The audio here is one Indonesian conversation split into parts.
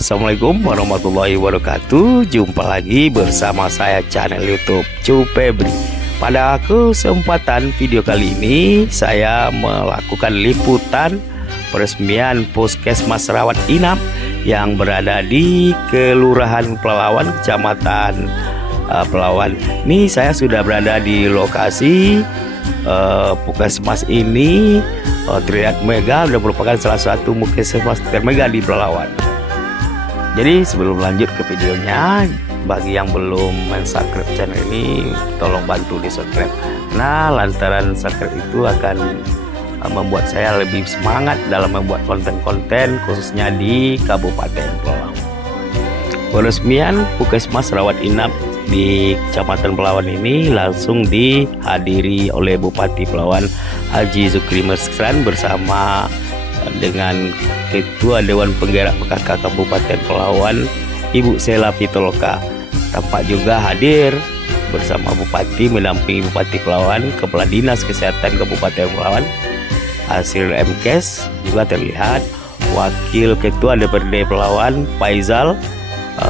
Assalamualaikum warahmatullahi wabarakatuh. Jumpa lagi bersama saya channel YouTube Cu Febri. Pada kesempatan video kali ini saya melakukan liputan peresmian Puskesmas Rawat Inap yang berada di Kelurahan Pelalawan, Kecamatan Pelalawan. Ini saya sudah berada di lokasi Puskesmas ini. Terlihat mega, sudah merupakan salah satu puskesmas termega di Pelalawan. Jadi sebelum lanjut ke videonya, bagi yang belum subscribe channel ini, tolong bantu di subscribe. Nah, lantaran subscribe itu akan membuat saya lebih semangat dalam membuat konten-konten khususnya di Kabupaten Pelalawan. Peresmian Puskesmas Rawat Inap di Kecamatan Pelalawan ini langsung dihadiri oleh Bupati Pelalawan Haji Zukri Mesran bersama dengan Ketua Dewan Penggerak PKK Kabupaten Pelalawan Ibu Sela Pitoloka. Tampak juga hadir bersama Bupati, mendampingi Bupati Pelalawan, Kepala Dinas Kesehatan Kabupaten Pelalawan, hasil MKes juga terlihat, Wakil Ketua DPRD Pelalawan Faizal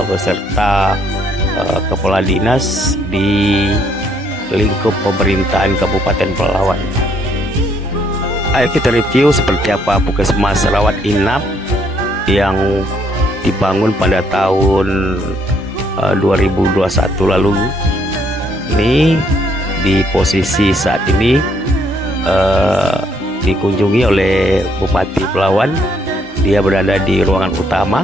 beserta Kepala Dinas di lingkup pemerintahan Kabupaten Pelalawan. Ayo kita review seperti apa Puskesmas Rawat Inap yang dibangun pada tahun 2021 lalu. Ini di posisi saat ini dikunjungi oleh Bupati Pelalawan. Dia berada di ruangan utama.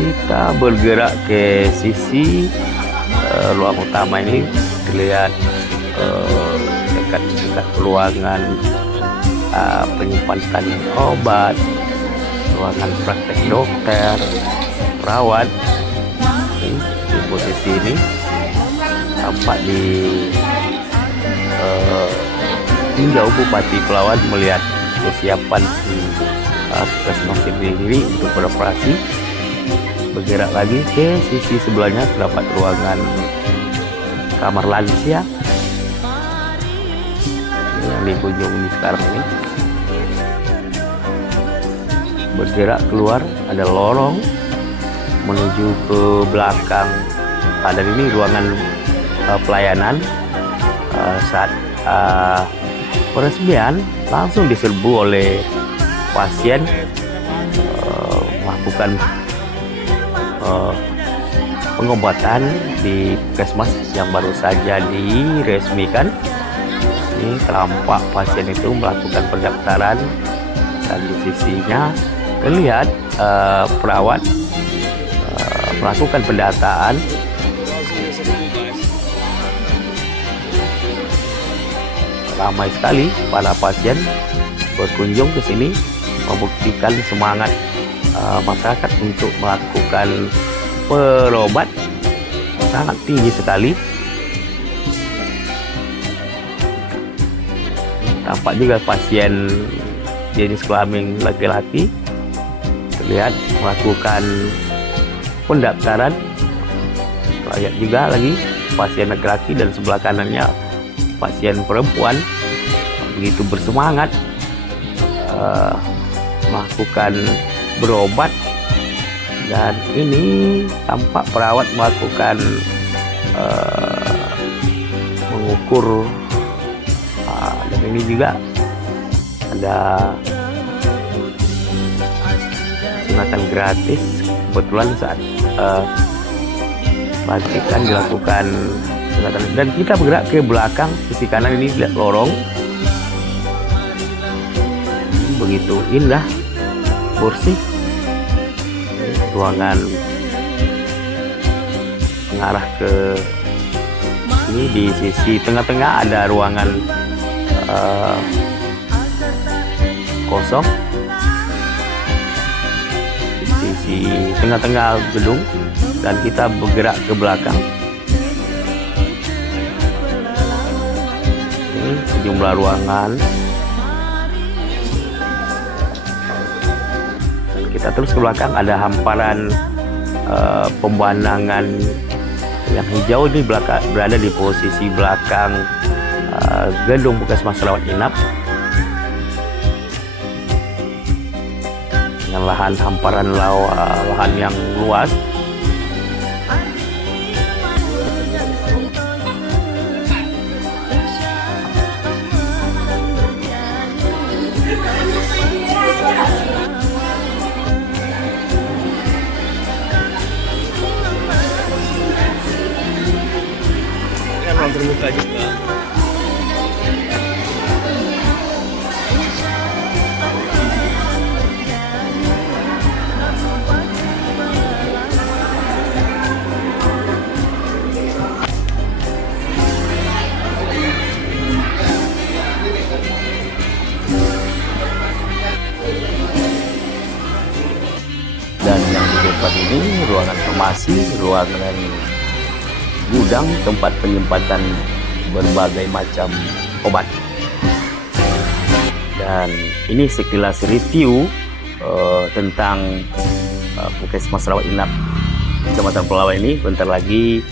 Kita bergerak ke sisi ruang utama ini, terlihat dekat ruangan penyimpanan obat, ruangan praktek dokter, perawat. Di posisi ini tampak di tinjau Bupati Pelalawan melihat kesiapan puskesmas ini untuk beroperasi. Bergerak lagi ke sisi sebelahnya, terdapat ruangan kamar lansia yang dikunjungi sekarang ini. Bergerak keluar, ada lorong menuju ke belakang. Ada ini ruangan pelayanan. Saat peresmian langsung diserbu oleh pasien melakukan pengobatan di puskesmas yang baru saja diresmikan. Ini tampak pasien itu melakukan pendaftaran, dan di sisinya terlihat perawat melakukan pendataan. Ramai sekali para pasien berkunjung ke sini, membuktikan semangat masyarakat untuk melakukan berobat sangat tinggi sekali. Tampak juga pasien jenis kelamin laki-laki terlihat melakukan pendaftaran. Lihat juga lagi pasien laki-laki dan sebelah kanannya pasien perempuan, begitu bersemangat melakukan berobat. Dan ini tampak perawat melakukan mengukur, dan ini juga ada sunatan gratis. Kebetulan saat pelantikan dilakukan sunatan. Dan kita bergerak ke belakang sisi kanan, ini lihat lorong, begitu indah, bersih. Ruangan mengarah ke ini, di sisi tengah-tengah ada ruangan kosong di sisi tengah-tengah gedung, dan kita bergerak ke belakang. Ini sejumlah ruangan. Kita terus ke belakang, ada hamparan pemandangan yang hijau ini berada di posisi belakang gedung Puskesmas rawat inap dengan lahan hamparan lahan yang luas. Ruang terbuka juga. Dan yang di depan ini ruangan farmasi, ruangan gudang tempat penyimpanan berbagai macam obat. Dan ini sekilas review tentang Puskesmas rawat inap Kecamatan Pelalawan ini. Bentar lagi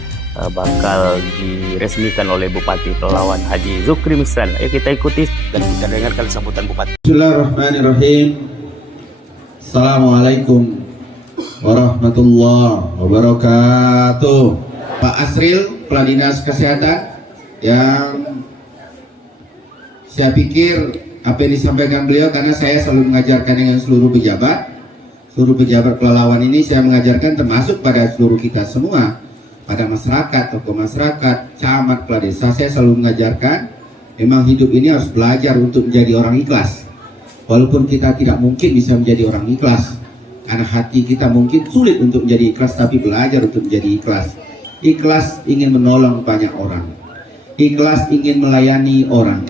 bakal diresmikan oleh Bupati Pelalawan Haji Zukri Misran. Ayo kita ikuti dan kita dengarkan sambutan Bupati. Bismillahirrahmanirrahim. Assalamualaikum warahmatullahi wabarakatuh. Pak Asril, Kepala Dinas Kesehatan, yang saya pikir apa yang disampaikan beliau, karena saya selalu mengajarkan dengan seluruh pejabat Pelalawan ini saya mengajarkan, termasuk pada seluruh kita semua, pada masyarakat, tokoh masyarakat, camat, kepala desa, saya selalu mengajarkan memang hidup ini harus belajar untuk menjadi orang ikhlas. Walaupun kita tidak mungkin bisa menjadi orang ikhlas, karena hati kita mungkin sulit untuk menjadi ikhlas, tapi belajar untuk menjadi ikhlas. Ikhlas ingin menolong banyak orang, ikhlas ingin melayani orang,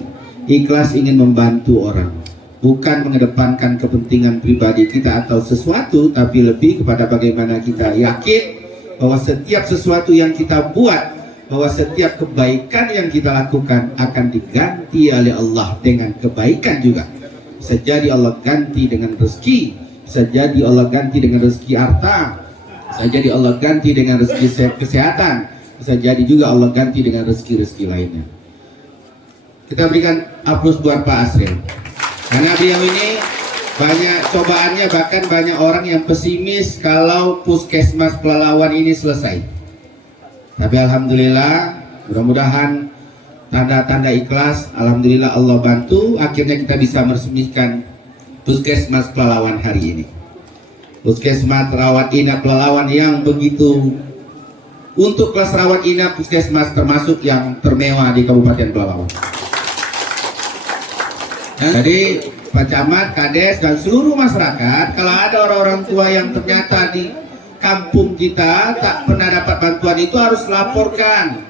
ikhlas ingin membantu orang, bukan mengedepankan kepentingan pribadi kita atau sesuatu, tapi lebih kepada bagaimana kita yakin bahwa setiap sesuatu yang kita buat, bahwa setiap kebaikan yang kita lakukan akan diganti oleh Allah dengan kebaikan juga. Bisa jadi Allah ganti dengan rezeki, bisa jadi Allah ganti dengan rezeki harta, bisa jadi Allah ganti dengan rezeki kesehatan, bisa jadi juga Allah ganti dengan rezeki-rezeki lainnya. Kita berikan aplaus buat Pak Asril, karena beliau ini banyak cobaannya, bahkan banyak orang yang pesimis kalau Puskesmas Pelalawan ini selesai. Tapi alhamdulillah, mudah-mudahan tanda-tanda ikhlas, alhamdulillah Allah bantu, akhirnya kita bisa meresmikan Puskesmas Pelalawan hari ini. Puskesmas rawat inap Pelalawan yang begitu, untuk kelas rawat inap Puskesmas termasuk yang termewah di Kabupaten Pelalawan. Jadi Pak Camat, Kades, dan seluruh masyarakat, kalau ada orang-orang tua yang ternyata di kampung kita tak pernah dapat bantuan, itu harus laporkan.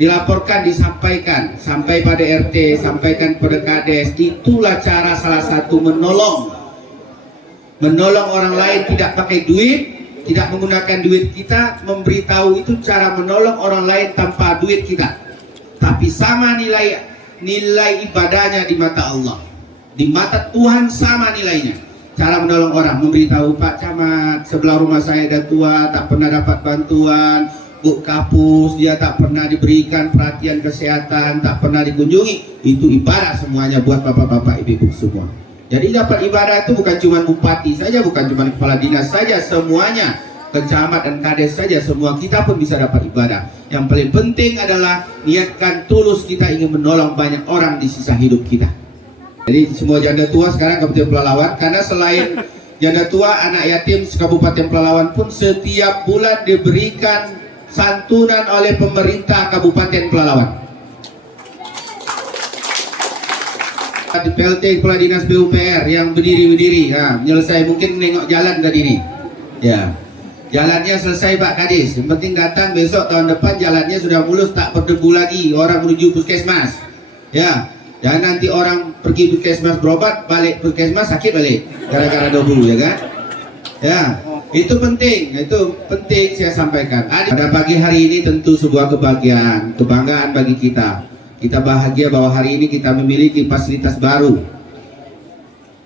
Dilaporkan, disampaikan sampai pada RT, sampaikan pada Kades. Itulah cara salah satu menolong orang lain, tidak pakai duit, tidak menggunakan duit kita, memberitahu itu cara menolong orang lain tanpa duit kita, tapi sama nilai ibadahnya di mata Allah, di mata Tuhan sama nilainya. Cara menolong orang, memberitahu, Pak Camat, sebelah rumah saya ada tua, tak pernah dapat bantuan, Bu Kapus, dia tak pernah diberikan perhatian kesehatan, tak pernah dikunjungi. Itu ibadah semuanya buat bapak-bapak, ibu-ibu semua. Jadi dapat ibadah itu bukan cuma bupati saja, bukan cuma kepala dinas saja, semuanya, kecamat dan kades saja, semua kita pun bisa dapat ibadah. Yang paling penting adalah niatkan tulus kita ingin menolong banyak orang di sisa hidup kita. Jadi semua janda tua sekarang Kabupaten Pelalawan, karena selain janda tua, anak yatim Kabupaten Pelalawan pun setiap bulan diberikan santunan oleh pemerintah Kabupaten Pelalawan. Di PLT Kepala Dinas PUPR yang berdiri-berdiri, menyelesai, mungkin nengok jalan tadi ini, ya jalannya selesai Pak Kadis. Yang penting datang besok tahun depan jalannya sudah mulus, tak berdebu lagi orang menuju puskesmas, ya. Dan nanti orang pergi puskesmas berobat, balik puskesmas sakit balik gara-gara debu, ya kan? Ya, itu penting saya sampaikan. Pada pagi hari ini tentu sebuah kebahagiaan, kebanggaan bagi kita. Kita bahagia bahwa hari ini kita memiliki fasilitas baru.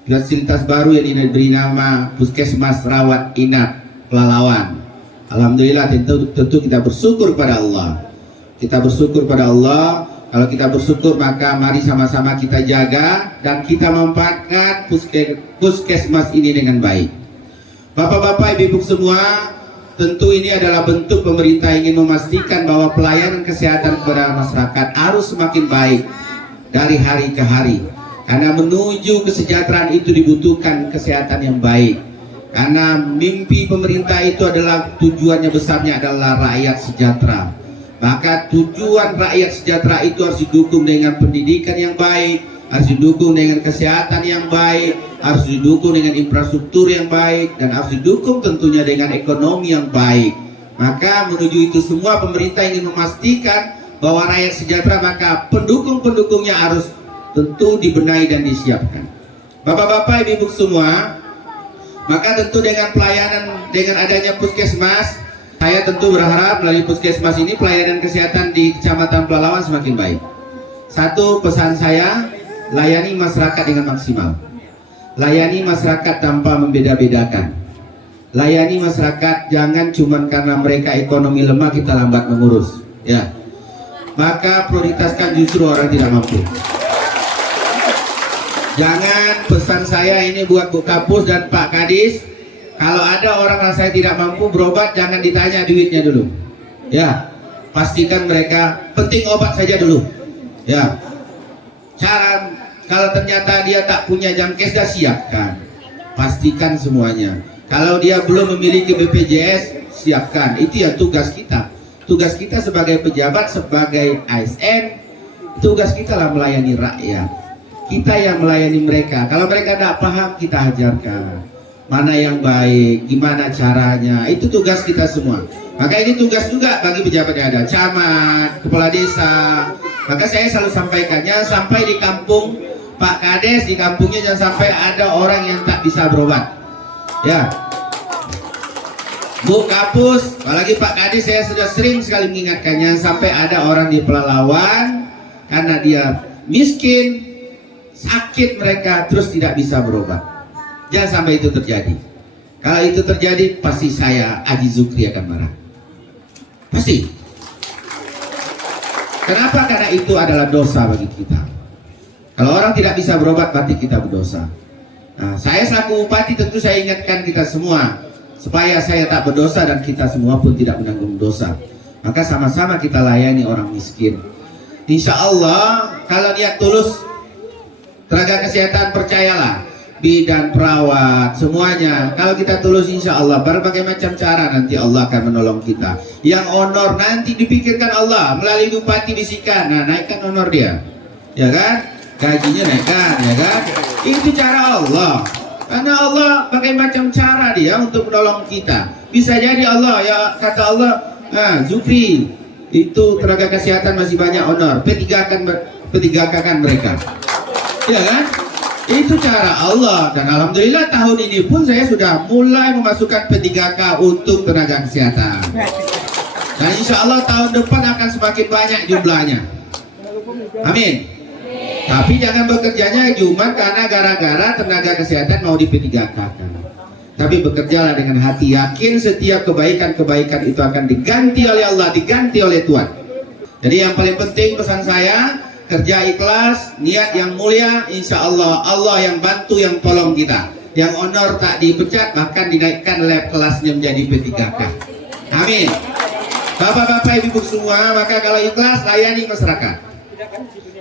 Fasilitas baru yang diberi nama Puskesmas Rawat Inap Pelalawan. Alhamdulillah, tentu kita bersyukur pada Allah. Kita bersyukur pada Allah. Kalau kita bersyukur, maka mari sama-sama kita jaga dan kita memanfaatkan puskesmas ini dengan baik. Bapak-bapak, ibu-ibu semua, tentu ini adalah bentuk pemerintah ingin memastikan bahwa pelayanan kesehatan kepada masyarakat harus semakin baik dari hari ke hari. Karena menuju kesejahteraan itu dibutuhkan kesehatan yang baik. Karena mimpi pemerintah itu adalah tujuannya besarnya adalah rakyat sejahtera. Maka tujuan rakyat sejahtera itu harus didukung dengan pendidikan yang baik, harus didukung dengan kesehatan yang baik, harus didukung dengan infrastruktur yang baik, dan harus didukung tentunya dengan ekonomi yang baik. Maka menuju itu semua pemerintah ingin memastikan bahwa rakyat sejahtera, maka pendukung-pendukungnya harus tentu dibenahi dan disiapkan. Bapak-bapak, ibu-ibu semua, maka tentu dengan pelayanan, dengan adanya puskesmas, saya tentu berharap melalui puskesmas ini pelayanan kesehatan di Kecamatan Pelalawan semakin baik. Satu pesan saya, layani masyarakat dengan maksimal. Layani masyarakat tanpa membeda-bedakan. Layani masyarakat, jangan cuma karena mereka ekonomi lemah kita lambat mengurus. Ya, maka prioritaskan justru orang tidak mampu. Jangan, pesan saya ini buat Bu Kapus dan Pak Kadis. Kalau ada orang rasanya tidak mampu berobat, jangan ditanya duitnya dulu. Ya, pastikan mereka penting obat saja dulu. Ya, cara kalau ternyata dia tak punya jamkesda, siapkan. Pastikan semuanya. Kalau dia belum memiliki BPJS, siapkan. Itu ya tugas kita. Tugas kita sebagai pejabat, sebagai ASN, tugas kita lah melayani rakyat. Kita yang melayani mereka. Kalau mereka tidak paham, kita ajarkan. Mana yang baik, gimana caranya, itu tugas kita semua. Maka ini tugas juga bagi pejabat yang ada, camat, kepala desa. Maka saya selalu sampaikannya, sampai di kampung Pak Kades, di kampungnya jangan sampai ada orang yang tak bisa berobat. Ya, Bu Kapus, apalagi Pak Kades, saya sudah sering sekali mengingatkannya, sampai ada orang di Pelalawan karena dia miskin, sakit mereka, terus tidak bisa berobat. Jangan sampai itu terjadi. Kalau itu terjadi, pasti saya, Haji Zukri, akan marah. Pasti. Kenapa? Karena itu adalah dosa bagi kita. Kalau orang tidak bisa berobat, berarti kita berdosa. Nah, saya selaku bupati tentu saya ingatkan kita semua, supaya saya tak berdosa dan kita semua pun tidak menanggung dosa. Maka sama-sama kita layani orang miskin. Insya Allah, kalau niat tulus, tenaga kesehatan percayalah, bidan, perawat, semuanya. Kalau kita tulus, insya Allah berbagai macam cara nanti Allah akan menolong kita. Yang honor nanti dipikirkan Allah melalui bupati bisikan, nah naikkan honor dia, ya kan? Gajinya naikkan, ya kan? Itu cara Allah. Karena Allah pakai macam cara dia untuk menolong kita. Bisa jadi Allah, ya kata Allah, nah Zukri itu tenaga kesehatan masih banyak honor, P3K-kan mereka, ya kan? Itu cara Allah. Dan alhamdulillah tahun ini pun saya sudah mulai memasukkan P3K untuk tenaga kesehatan. Dan insya Allah tahun depan akan semakin banyak jumlahnya. Amin. Tapi jangan bekerjanya cuma karena gara-gara tenaga kesehatan mau di P3K-kan. Tapi bekerjalah dengan hati, yakin setiap kebaikan-kebaikan itu akan diganti oleh Allah, diganti oleh Tuhan. Jadi yang paling penting pesan saya, kerja ikhlas, niat yang mulia, insya Allah Allah yang bantu, yang tolong kita. Yang honor tak dipecat, bahkan dinaikkan level kelasnya menjadi P3K. Amin. Bapak-bapak, ibu-ibu semua, maka kalau ikhlas layani masyarakat.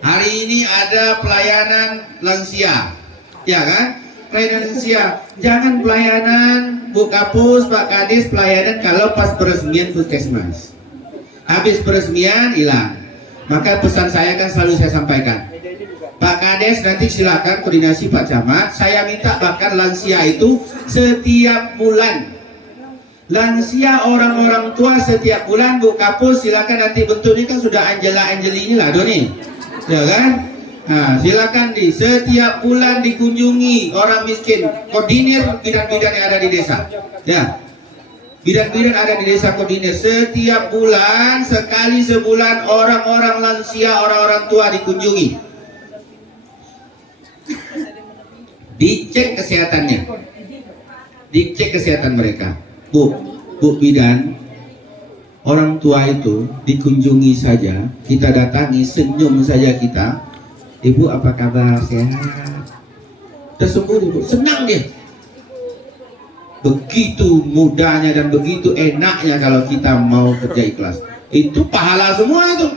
Hari ini ada pelayanan lansia, ya kan? Pelayanan lansia. Jangan pelayanan Bu Kapus, Pak Kadis, pelayanan kalau pas peresmian puskesmas. Habis peresmian hilang. Maka pesan saya kan selalu saya sampaikan, Pak Kades nanti silakan koordinasi Pak Camat. Saya minta bahkan lansia itu setiap bulan. Lansia orang-orang tua setiap bulan, Bu Kapus silakan nanti bentuk ini kan sudah Angeli inilah Doni, ya kan? Nah, silakan di setiap bulan dikunjungi orang miskin, koordinir bidan-bidan yang ada di desa, ya. Bidan-bidan ada di desa koordinir setiap bulan, sekali sebulan orang-orang lansia, orang-orang tua dikunjungi, dicek kesehatannya, dicek kesehatan mereka. Bu bidan, orang tua itu dikunjungi saja, kita datangi, senyum saja kita. Ibu apa kabar, sehat? Udah sembuh ibu, senang dia. Begitu mudahnya dan begitu enaknya kalau kita mau kerja ikhlas. Itu pahala semua itu.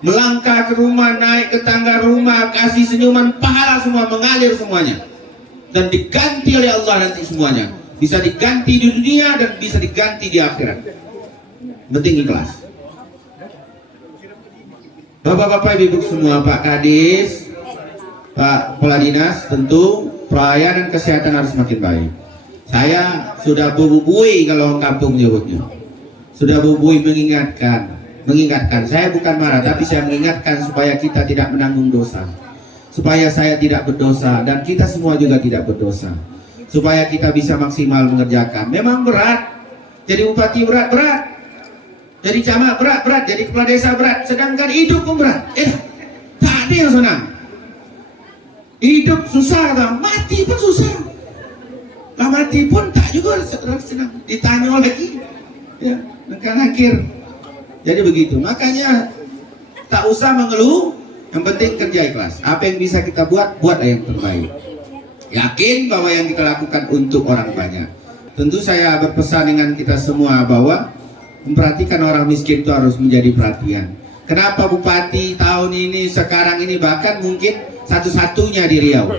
Melangkah ke rumah, naik ke tangga rumah, kasih senyuman, pahala semua mengalir semuanya. Dan diganti oleh Allah nanti semuanya. Bisa diganti di dunia dan bisa diganti di akhirat. Penting ikhlas. Bapak-bapak, ibu semua, Pak Kadis, Pak Kepala Dinas, tentu pelayanan kesehatan harus makin baik. Saya sudah bubui kalau kampung nyebutnya. Sudah bubui mengingatkan. Saya bukan marah, tapi saya mengingatkan supaya kita tidak menanggung dosa. Supaya saya tidak berdosa dan kita semua juga tidak berdosa. Supaya kita bisa maksimal mengerjakan. Memang berat. Jadi bupati berat. Jadi camat berat. Jadi kepala desa berat. Sedangkan hidup pun berat. Tak ada yang senang. Hidup susah, mati pun susah. Lah mati pun tak juga senang. Ditanya lagi. Ya, akhir. Jadi begitu. Makanya tak usah mengeluh. Yang penting kerja ikhlas. Apa yang bisa kita buatlah yang terbaik. Yakin bahwa yang kita lakukan untuk orang banyak. Tentu saya berpesan dengan kita semua bahwa memperhatikan orang miskin itu harus menjadi perhatian. Kenapa bupati tahun ini, sekarang ini, bahkan mungkin satu-satunya di Riau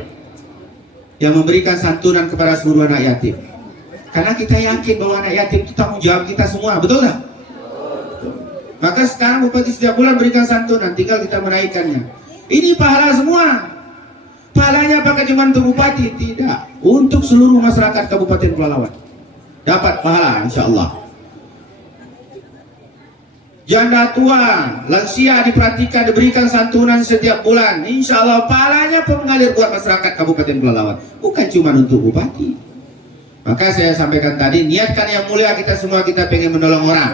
yang memberikan santunan kepada seluruh anak yatim. Karena kita yakin bahwa anak yatim itu tanggung jawab kita semua, betul tak? Maka sekarang bupati setiap bulan berikan santunan, tinggal kita menaikkannya. Ini pahala semua. Pahalanya apakah cuma untuk bupati? Tidak. Untuk seluruh masyarakat Kabupaten Pelalawan. Dapat pahala insya Allah. Janda tua, lansia diperhatikan, diberikan santunan setiap bulan. Insya Allah pahalanya pun mengalir buat masyarakat Kabupaten Pelalawan. Bukan cuma untuk bupati. Maka saya sampaikan tadi, niatkan yang mulia kita semua, kita pengen menolong orang.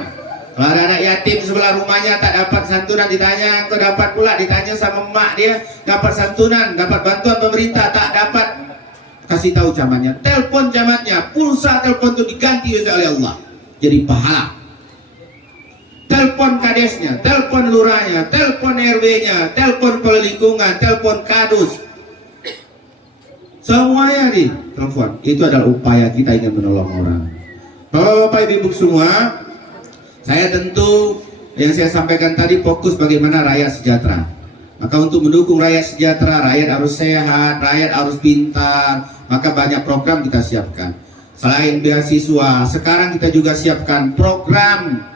Kalau ada anak yatim sebelah rumahnya tak dapat santunan, ditanya, kau dapat pula, ditanya sama emak dia, dapat santunan, dapat bantuan pemerintah, tak dapat. Kasih tahu camatnya, telepon camatnya, pulsa telepon itu diganti oleh Allah. Jadi pahala. Telepon kadesnya, telepon lurahnya, telepon RW-nya, telepon kepala lingkungan, telepon kadus. Semuanya di telepon. Itu adalah upaya kita ingin menolong orang. Bapak ibu semua, saya tentu yang saya sampaikan tadi fokus bagaimana rakyat sejahtera. Maka untuk mendukung rakyat sejahtera, rakyat harus sehat, rakyat harus pintar. Maka banyak program kita siapkan. Selain beasiswa, sekarang kita juga siapkan program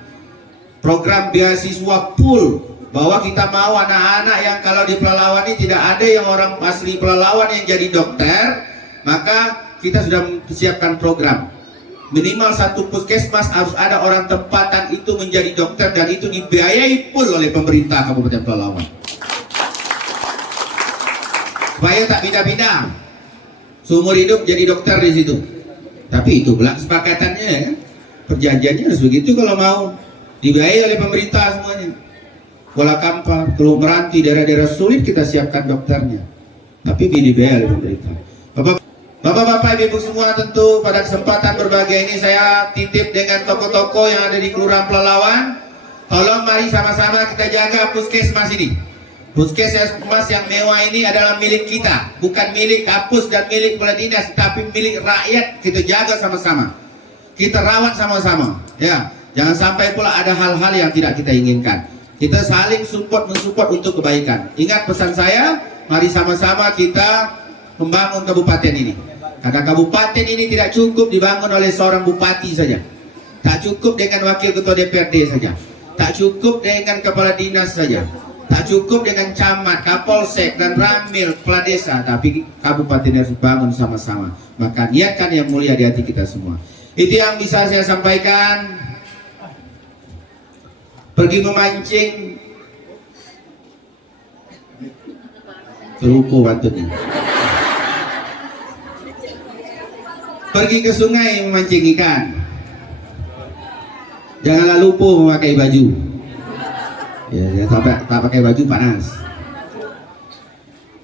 beasiswa pool. Bahwa kita mau anak-anak yang kalau di Pelalawan ini tidak ada yang orang asli Pelalawan yang jadi dokter. Maka kita sudah siapkan program. Minimal satu puskesmas harus ada orang tempatan itu menjadi dokter, dan itu dibiayai full oleh pemerintah Kabupaten Pelalawan. Supaya tak pindah-pindah, seumur hidup jadi dokter di situ. Tapi itu belak sepakatannya ya kan? Perjanjiannya harus begitu kalau mau dibiayai oleh pemerintah semuanya. Bola Kampar, Teluk Meranti, daerah-daerah sulit kita siapkan dokternya. Tapi dibiayai oleh pemerintah. Bapak-bapak, ibu semua, tentu pada kesempatan berbahagia ini saya titip dengan toko-toko yang ada di Kelurahan Pelalawan. Tolong mari sama-sama kita jaga puskesmas ini. Puskesmas yang mewah ini adalah milik kita, bukan milik kapus dan milik kepala dinas, tapi milik rakyat. Kita jaga sama-sama, kita rawat sama-sama. Ya, jangan sampai pula ada hal-hal yang tidak kita inginkan. Kita saling mensupport untuk kebaikan. Ingat pesan saya, mari sama-sama kita membangun kabupaten ini. Karena kabupaten ini tidak cukup dibangun oleh seorang bupati saja. Tak cukup dengan wakil ketua DPRD saja. Tak cukup dengan kepala dinas saja. Tak cukup dengan camat, kapolsek, dan ramil, kepala desa. Tapi kabupaten harus dibangun sama-sama. Maka niatkan yang mulia di hati kita semua. Itu yang bisa saya sampaikan. Pergi memancing. Terupu bantunya. Pergi ke sungai memancing ikan. Janganlah lupa memakai baju. Ya, tak pakai baju panas.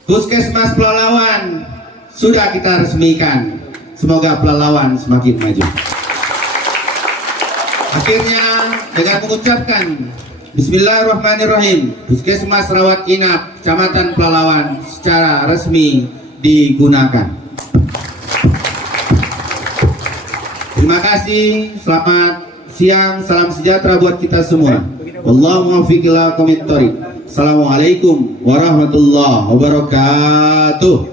Puskesmas Pelalawan sudah kita resmikan. Semoga Pelalawan semakin maju. Akhirnya dengan mengucapkan Bismillahirrahmanirrahim, Puskesmas Rawat Inap Kecamatan Pelalawan secara resmi digunakan. Terima kasih, selamat siang, salam sejahtera buat kita semua. Wallahu muwaffiq ila aqwamit thoriq. Assalamualaikum warahmatullahi wabarakatuh.